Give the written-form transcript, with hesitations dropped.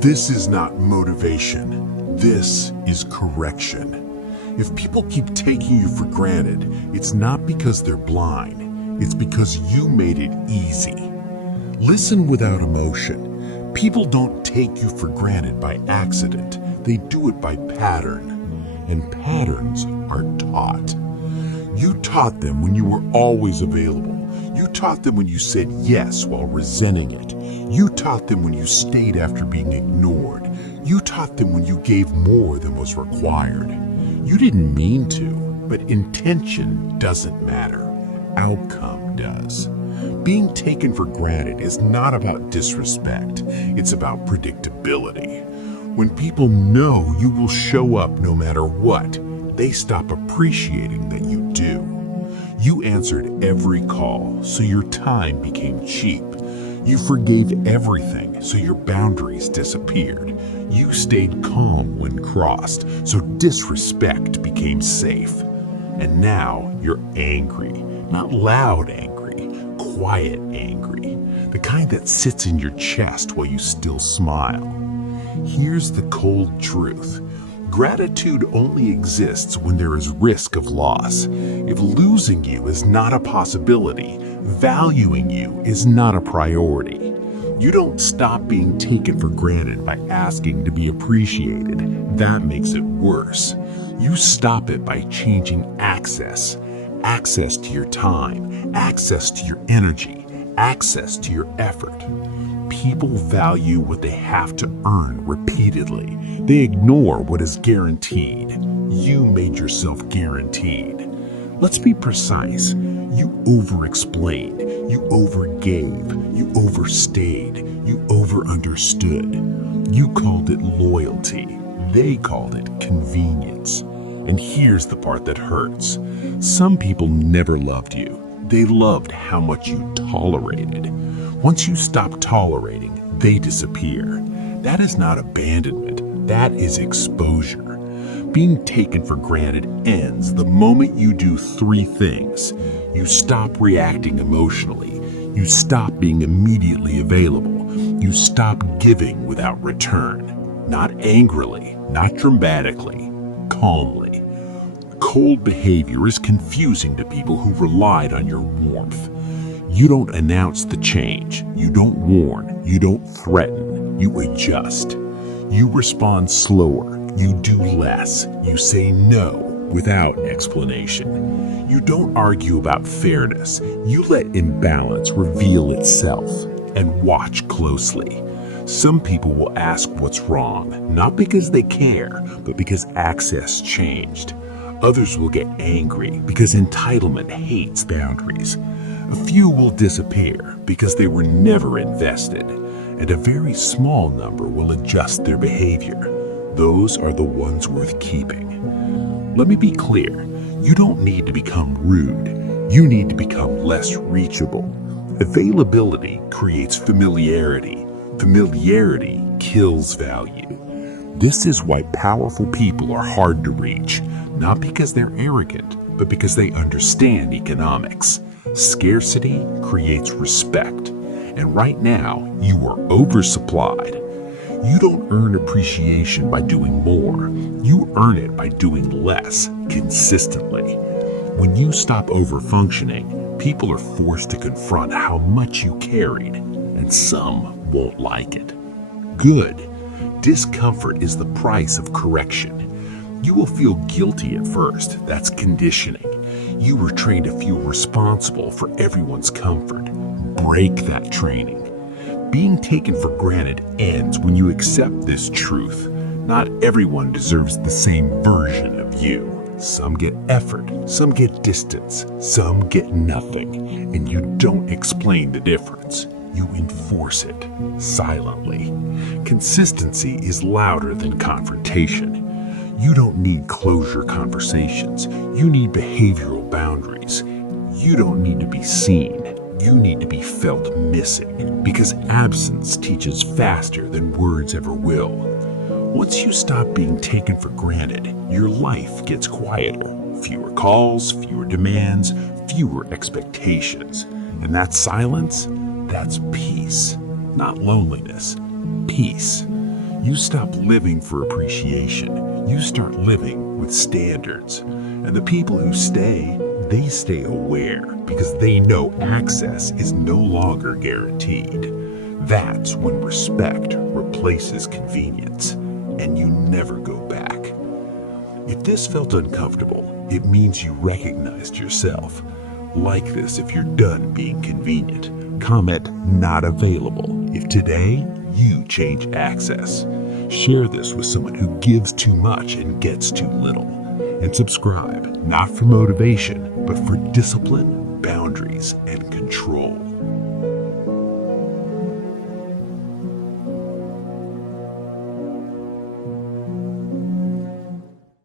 This is not motivation. This is correction. If people keep taking you for granted, it's not because they're blind. It's because you made it easy. Listen without emotion. People don't take you for granted by accident. They do it by pattern. And patterns are taught. You taught them when you were always available. You taught them when you said yes while resenting it. You taught them when you stayed after being ignored. You taught them when you gave more than was required. You didn't mean to, but intention doesn't matter. Outcome does. Being taken for granted is not about disrespect. It's about predictability. When people know you will show up no matter what, they stop appreciating that you do. You answered every call, so your time became cheap. You forgave everything, so your boundaries disappeared. You stayed calm when crossed, so disrespect became safe. And now you're angry, not loud angry, quiet angry, the kind that sits in your chest while you still smile. Here's the cold truth. Gratitude only exists when there is risk of loss. If losing you is not a possibility, valuing you is not a priority. You don't stop being taken for granted by asking to be appreciated. That makes it worse. You stop it by changing access. Access to your time, access to your energy, access to your effort. People value what they have to earn repeatedly. They ignore what is guaranteed. You made yourself guaranteed. Let's be precise. You over-explained. You overgave. You overstayed. You over-understood. You called it loyalty. They called it convenience. And here's the part that hurts. Some people never loved you. They loved how much you tolerated. Once you stop tolerating, they disappear. That is not abandonment. That is exposure. Being taken for granted ends the moment you do three things. You stop reacting emotionally. You stop being immediately available. You stop giving without return. Not angrily, not dramatically, calmly. Cold behavior is confusing to people who relied on your warmth. You don't announce the change. You don't warn. You don't threaten. You adjust. You respond slower. You do less. You say no without explanation. You don't argue about fairness. You let imbalance reveal itself. And watch closely. Some people will ask what's wrong, not because they care, but because access changed. Others will get angry because entitlement hates boundaries. A few will disappear because they were never invested, and a very small number will adjust their behavior. Those are the ones worth keeping. Let me be clear, you don't need to become rude. You need to become less reachable. Availability creates familiarity. Familiarity kills value. This is why powerful people are hard to reach, not because they're arrogant, but because they understand economics. Scarcity creates respect, and right now you are oversupplied. You don't earn appreciation by doing more. You earn it by doing less consistently. When you stop overfunctioning, people are forced to confront how much you carried, and some won't like it. Good. Discomfort is the price of correction. You will feel guilty at first. That's conditioning. You were trained to feel responsible for everyone's comfort. Break that training. Being taken for granted ends when you accept this truth. Not everyone deserves the same version of you. Some get effort, some get distance, some get nothing. And you don't explain the difference. You enforce it silently. Consistency is louder than confrontation. You don't need closure conversations. You need behavioral boundaries. You don't need to be seen. You need to be felt missing, because absence teaches faster than words ever will. Once you stop being taken for granted, your life gets quieter. Fewer calls, fewer demands, fewer expectations. And that silence, that's peace. Not loneliness, peace. You stop living for appreciation. You start living with standards. And the people who stay, they stay aware because they know access is no longer guaranteed. That's when respect replaces convenience, and you never go back. If this felt uncomfortable, it means you recognized yourself. Like this if you're done being convenient. Comment "not available" if today you change access. Share this with someone who gives too much and gets too little. And subscribe, not for motivation, but for discipline, boundaries, and control.